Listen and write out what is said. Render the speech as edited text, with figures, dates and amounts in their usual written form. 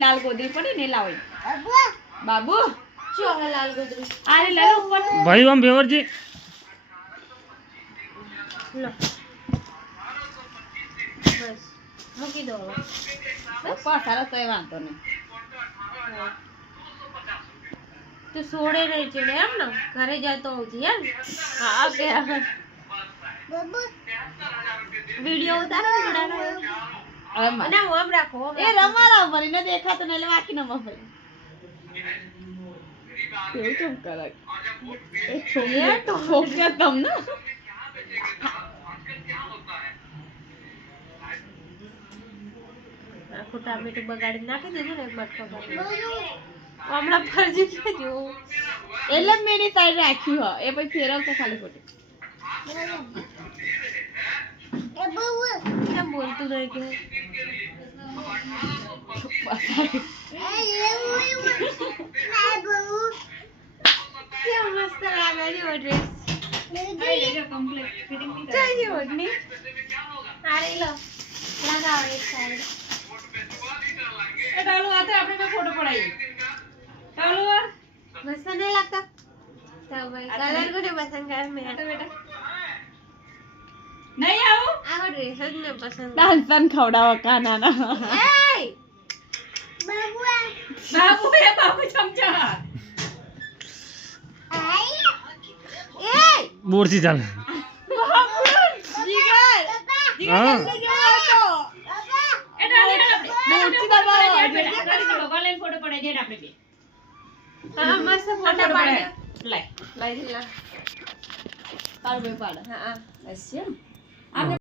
लाल गोदरी पड़ी ने लाओ बाबू શું હવે લાલ ગોદરી आरे ले लो ऊपर भाई हम बेवर जी લો બસ મૂકી દો હવે पप्पा सारा तो वांधो नहीं તો સોડે રહી છે એમ ને ઘરે જાય તો આવજી એમ હા કે વિડિયો ઉતારો જોડાનો अरे मां ના હું આમ રાખો ए रमारा मरी ने देखा तो ने वाकी न मफल क्यों चुप कर ए छोड़ तो हो गया तुम ना આખું ટામેટું બગાડી નાખી દીધું ને એક બટકો હમણાં ફરજી કેજો એટલે મેની સાઈડ રાખી હો એ પછી ફેરવતો ખાલી ખોટી કેમ બોલતું નહીં કે કેમ મસ્ત લાગે છે ઓ ડ્રેસ चाहिए ओढ़नी अरे लो लगाओ एक साइड ए डालो आते अपने में फोटो पड़ाई डालो मस्त नहीं लगता तो भाई कलर को नहीं पसंद कर मैं तो बेटा नहीं आओ आओ ड्रेस नहीं पसंद डांसन खवडावा काना ना ए बाबू बाबू ये बाबू चमचा ए बोरसी चल जिगर हाँ ए डाले मूर्ति बाबा गोले फोटो पड़े जे आपने पे हां मस्त फोटो पड़े लाई लाई ला तार पे पाड़ हां ऐसे आपने